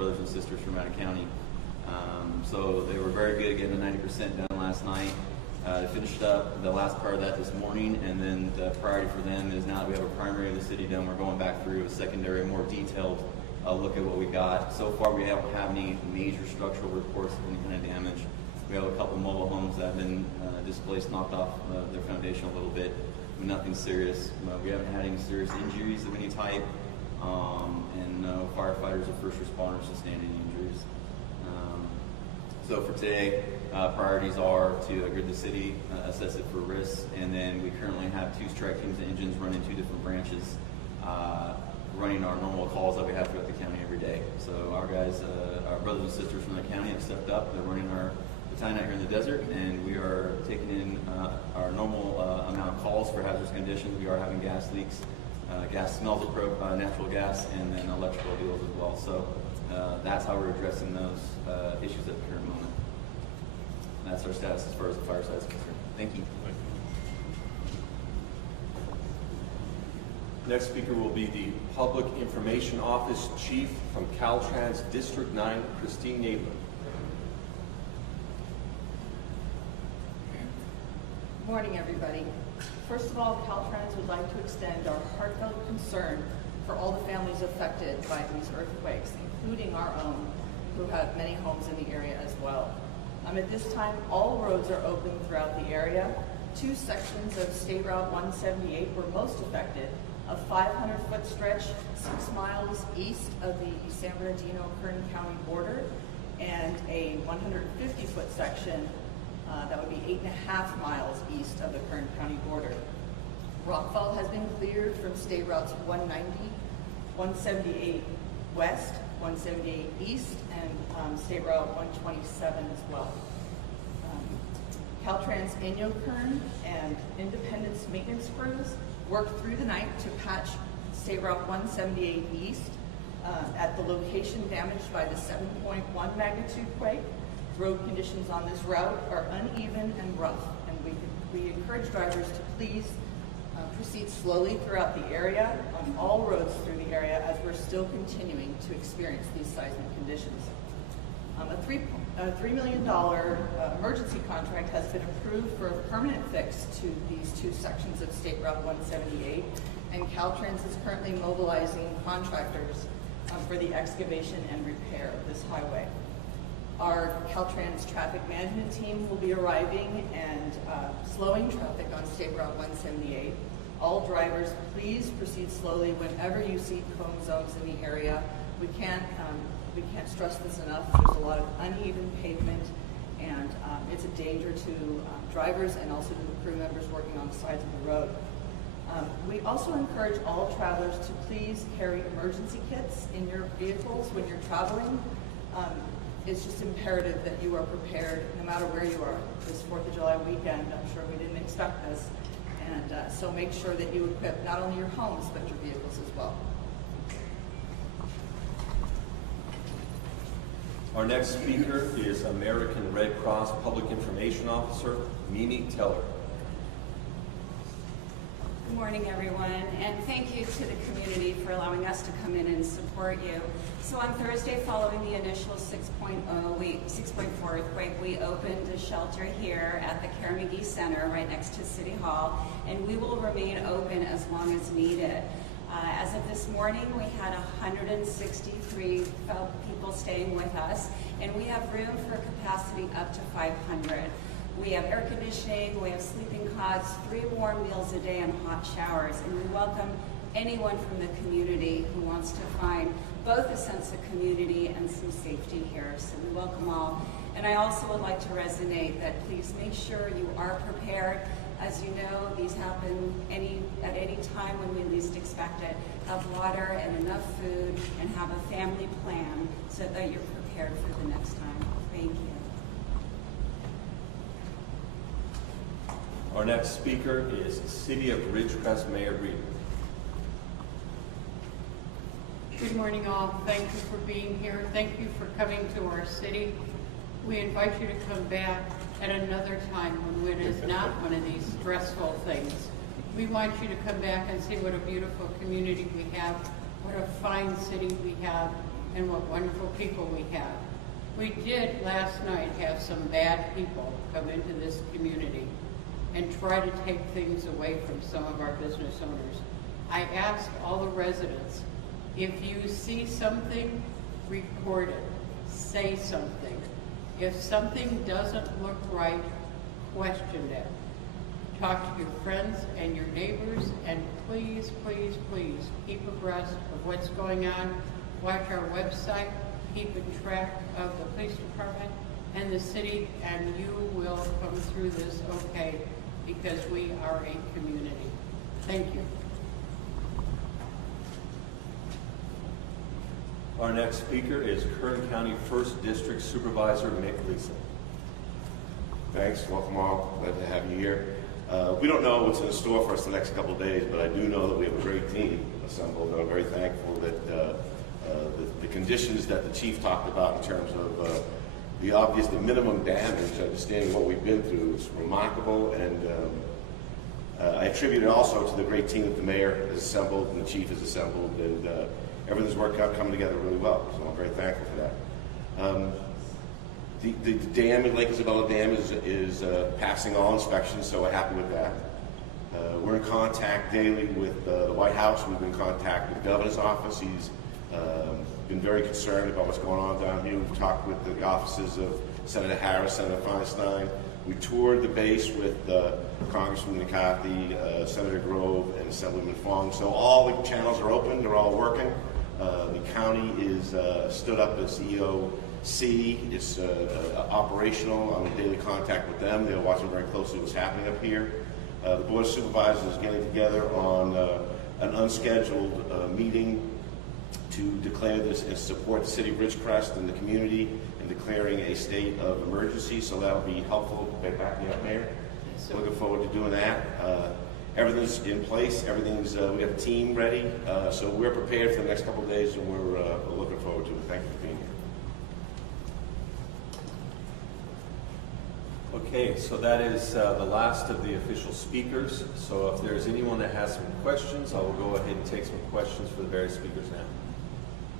brothers and sisters from out of county. So they were very good, getting the 90% done last night. They finished up the last part of that this morning, and then the priority for them is now that we have a primary of the city done, we're going back through a secondary, more detailed look at what we got. So far, we don't have any major structural reports of any kind of damage. We have a couple mobile homes that have been displaced, knocked off their foundation a little bit, but nothing serious. We haven't had any serious injuries of any type, and no firefighters or first responders sustained any injuries. So for today, priorities are to grid the city, assess it for risks, and then we currently have 2 strike teams of engines running 2 different branches, running our normal calls that we have throughout the county every day. So our guys, our brothers and sisters from the county have stepped up. They're running our battalion out here in the desert, and we are taking in our normal amount of calls for hazardous conditions. We are having gas leaks, gas smells of natural gas, and then electrical deals as well. So that's how we're addressing those issues at the current moment. That's our status as far as the fire side is concerned. Thank you. Next speaker will be the Public Information Office Chief from Caltrans District 9, Christine Nabler. Good morning, everybody. First of all, Caltrans would like to extend our heartfelt concern for all the families affected by these earthquakes, including our own, who have many homes in the area as well. At this time, all roads are open throughout the area. 2 sections of State Route 178 were most affected, a 500-foot stretch 6 miles east of the San Bernardino-Kern County border, and a 150-foot section that would be 8.5 miles east of the Kern County border. Rockfall has been cleared from State Routes 190, 178 west, 178 east, and State Route 127 as well. Caltrans Inyo-Kern and Independence maintenance crews worked through the night to patch State Route 178 east at the location damaged by the 7.1 magnitude quake. Road conditions on this route are uneven and rough, and we encourage drivers to please proceed slowly throughout the area on all roads through the area as we're still continuing to experience these seismic conditions. A $3 million emergency contract has been approved for a permanent fix to these 2 sections of State Route 178, and Caltrans is currently mobilizing contractors for the excavation and repair of this highway. Our Caltrans traffic management team will be arriving and slowing traffic on State Route 178. All drivers, please proceed slowly whenever you see cone zones in the area. We can't stress this enough. There's a lot of uneven pavement, and it's a danger to drivers and also to the crew members working on the sides of the road. We also encourage all travelers to please carry emergency kits in your vehicles when you're traveling. It's just imperative that you are prepared no matter where you are. This 4th of July weekend, I'm sure we didn't expect this, and so make sure that you equip not only your homes but your vehicles as well. Our next speaker is American Red Cross Public Information Officer, Mimi Teller. Good morning, everyone, and thank you to the community for allowing us to come in and support you. So on Thursday, following the initial 6.4 earthquake, we opened a shelter here at the Karamagi Center right next to City Hall, and we will remain open as long as needed. As of this morning, we had 163 people staying with us, and we have room for capacity up to 500. We have air conditioning, we have sleeping cots, 3 warm meals a day, and hot showers, and we welcome anyone from the community who wants to find both a sense of community and some safety here. So we welcome all. And I also would like to resonate that please make sure you are prepared. As you know, these happen at any time when we least expect it. Have water and enough food, and have a family plan so that you're prepared for the next time. Thank you. Our next speaker is City of Ridgecrest Mayor Reed. Good morning, all. Thank you for being here. Thank you for coming to our city. We invite you to come back at another time when it is not one of these stressful things. We want you to come back and see what a beautiful community we have, what a fine city we have, and what wonderful people we have. We did last night have some bad people come into this community and try to take things away from some of our business owners. I asked all the residents, if you see something, record it, say something. If something doesn't look right, question it. Talk to your friends and your neighbors, and please, please, please keep abreast of what's going on. Watch our website, keep in track of the police department and the city, and you will come through this okay, because we are a community. Thank you. Our next speaker is Kern County 1st District Supervisor Mick Leeson. Thanks, welcome all, glad to have you here. We don't know what's in store for us the next couple of days, but I do know that we have a great team assembled, and I'm very thankful that the conditions that the chief talked about in terms of the minimum damage, understanding what we've been through, is remarkable, and I attribute it also to the great team that the mayor has assembled and the chief has assembled, and everything's worked out, coming together really well, so I'm very thankful for that. The dam in Lake Isabella Dam is passing all inspections, so we're happy with that. We're in contact daily with the White House. We've been in contact with the governor's office. He's been very concerned about what's going on down here. We've talked with the offices of Senator Harris, Senator Feinstein. We toured the base with Congressman McCarthy, Senator Grove, and Assemblyman Fong. So all the channels are open. They're all working. The county is stood up as EOC. It's operational. I'm in daily contact with them. They're watching very closely what's happening up here. The Board of Supervisors is getting together on an unscheduled meeting to declare this and support the city of Ridgecrest and the community in declaring a state of emergency. So that'll be helpful. Back me up, Mayor. So looking forward to doing that. Everything's in place. Everything's we have a team ready. So we're prepared for the next couple of days, and we're looking forward to it. Thank you for being here. Okay, so that is the last of the official speakers. So if there's anyone that has some questions, I will go ahead and take some questions for the various speakers now.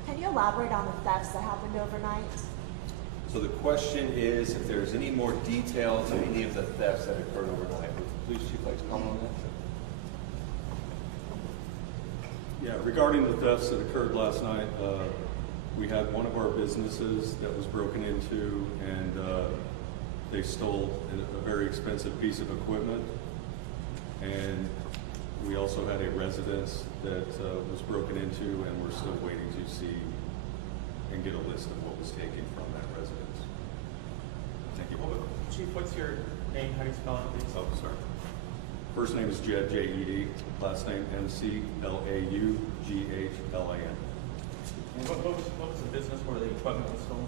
Can you elaborate on the thefts that happened overnight? So the question is if there's any more details on any of the thefts that occurred overnight. Would the police chief like to comment on that? Yeah, regarding the thefts that occurred last night, we had one of our businesses that was broken into, and they stole a very expensive piece of equipment. And we also had a residence that was broken into, and we're still waiting to see and get a list of what was taken from that residence. Thank you. Chief, what's your name? How do you spell it, please? Oh, sorry. First name is Jed, J-E-D. Last name M-C-L-A-U-G-H-L-I-N. And what was the business where the equipment was stolen?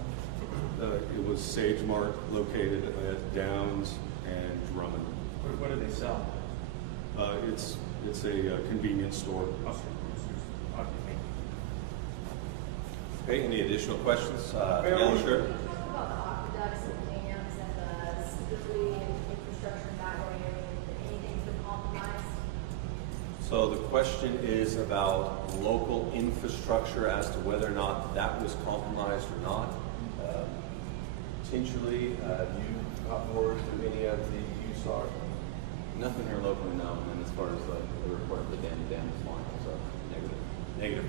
It was Sage Mart, located at Downs and Drummond. What do they sell? It's a convenience store. Okay, any additional questions? Mayor, Yeah, sure. Can you talk about the aqueducts and dams and the specifically infrastructure in that area, if anything's been compromised? So the question is about local infrastructure as to whether or not that was compromised or not. Potentially, you got word through any of the USAR? Nothing here locally, no. And as far as the report of the dam is fine, so negative. Negative.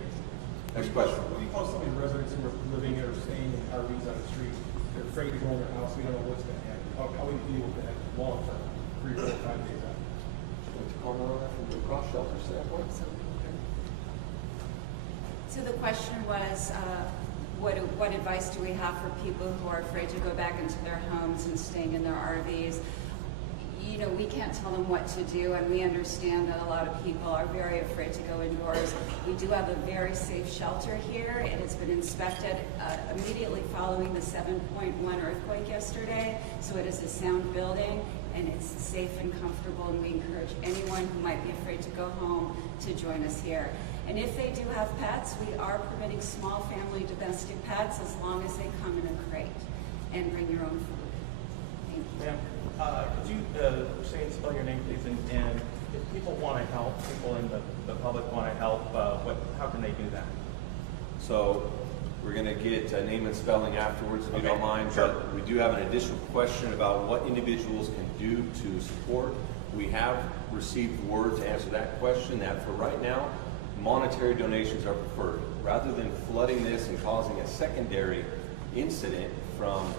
Next question. What do you call some of the residents who are living or staying in RVs on the street? They're afraid to go in their house. We don't know what's going to happen. How we deal with that long term, 3 or 5 days out? Want to comment on that from the cross shelter standpoint? So the question was, what advice do we have for people who are afraid to go back into their homes and staying in their RVs? You know, we can't tell them what to do, and we understand that a lot of people are very afraid to go indoors. We do have a very safe shelter here. It has been inspected immediately following the 7.1 earthquake yesterday, so it is a sound building, and it's safe and comfortable, and we encourage anyone who might be afraid to go home to join us here. And if they do have pets, we are permitting small family domestic pets as long as they come in a crate, and bring your own food. Thank you. Ma'am, could you say and spell your name, please? And if people want to help, people in the public want to help, how can they do that? So We're going to get name and spelling afterwards, if you don't mind. But we do have an additional question about what individuals can do to support. We have received word to answer that question that for right now, monetary donations are preferred. Rather than flooding this and causing a secondary incident from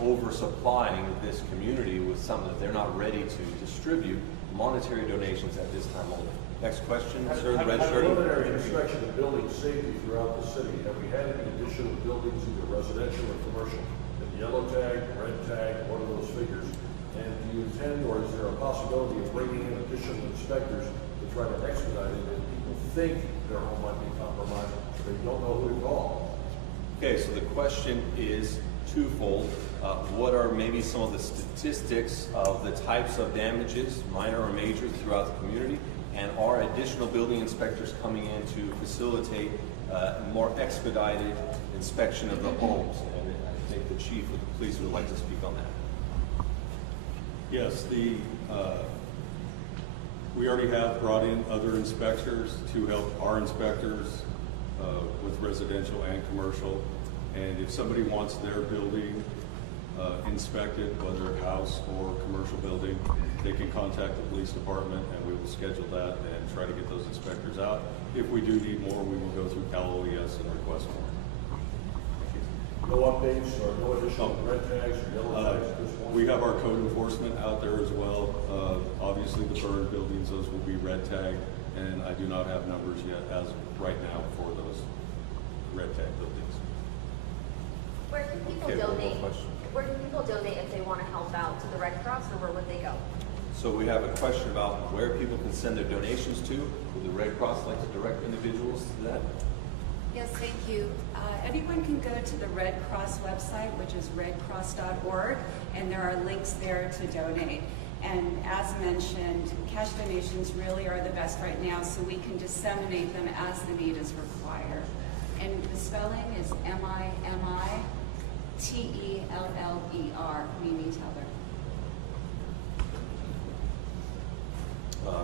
oversupplying this community with something that they're not ready to distribute, monetary donations at this time only. Next question, sir, the red shirt. Preliminary inspection of building safety throughout the city. Have we had any additional buildings, either residential or commercial, in yellow tag, red tag, one of those figures? And do you intend, or is there a possibility of bringing in additional inspectors to try to expedite it if people think their home might be compromised, so they don't know who to call? Okay, so the question is twofold. What are maybe some of the statistics of the types of damages, minor or major, throughout the community? And are additional building inspectors coming in to facilitate more expedited inspection of the homes? And I think the chief of the police would like to speak on that. Yes, we already have brought in other inspectors to help our inspectors with residential and commercial. And if somebody wants their building inspected, whether house or commercial building, they can contact the police department and we will schedule that and try to get those inspectors out. If we do need more, we will go through Cal OES and request more. No updates or no additional red tags or yellow tags at this point? We have our code enforcement out there as well. Obviously the burned buildings, those will be red tagged, and I do not have numbers yet as of right now for those red tag buildings. Where can people Okay, one more donate? question. Where can people donate if they want to help out? To the Red Cross, or where would they go? So we have a question about where people can send their donations to. Would the Red Cross like to direct individuals to that? Yes, thank you. Anyone can go to the Red Cross website, which is redcross.org, and there are links there to donate. And as mentioned, cash donations really are the best right now, so we can disseminate them as the need is required. And the spelling is M-I-M-I-T-E-L-L-E-R, Mimi Teller.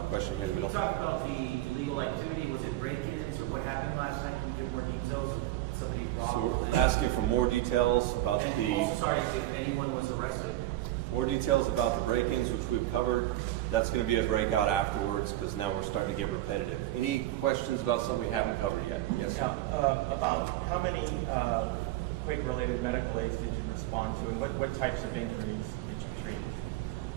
Question here in the Can you middle. talk about the illegal activity? Was it break-ins or what happened last night? Can you give more details? Somebody robbed? So we're asking for more details about And the also, sorry, if anyone was arrested? more details about the break-ins, which we've covered. That's going to be a breakout afterwards because now we're starting to get repetitive. Any questions about something we haven't covered yet? Yes. Now, about how many quake-related medical aids did you respond to, and what types of injuries did you treat?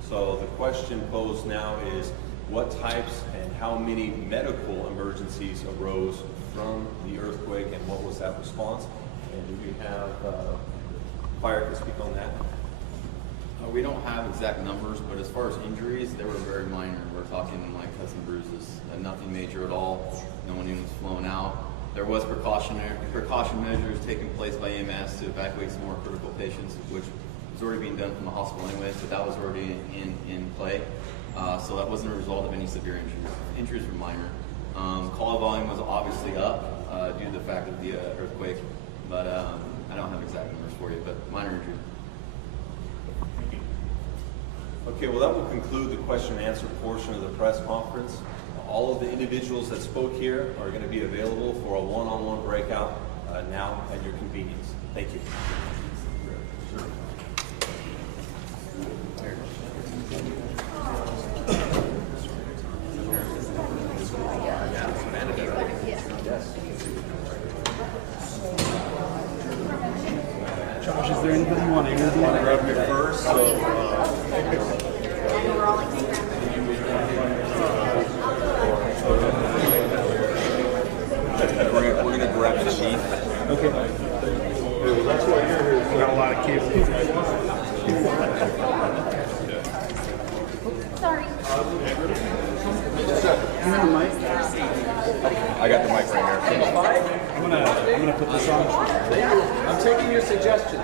So the question posed now is what types and how many medical emergencies arose from the earthquake, and what was that response? And do we have fire can speak on that? We don't have exact numbers, but as far as injuries, they were very minor. We're talking like cuts and bruises, and nothing major at all. No one even was flown out. There was precaution measures taking place by EMS to evacuate some more critical patients, which was already being done from the hospital anyway, so that was already in play. So that wasn't a result of any severe injuries. Injuries were minor. Call volume was obviously up due to the fact of the earthquake, but I don't have exact numbers for you, but minor injuries. Okay, well that will conclude the question and answer portion of the press conference. All of the individuals that spoke here are going to be available for a one-on-one breakout now at your convenience. Thank you. Josh, is there anybody you want to interview? Grab me first, so We're going to grab the chief. Okay. Well, that's why you're here. We got a lot of cable. Sorry. You have a mic? I got the mic right here. I'm gonna put this on. I'm taking your suggestion.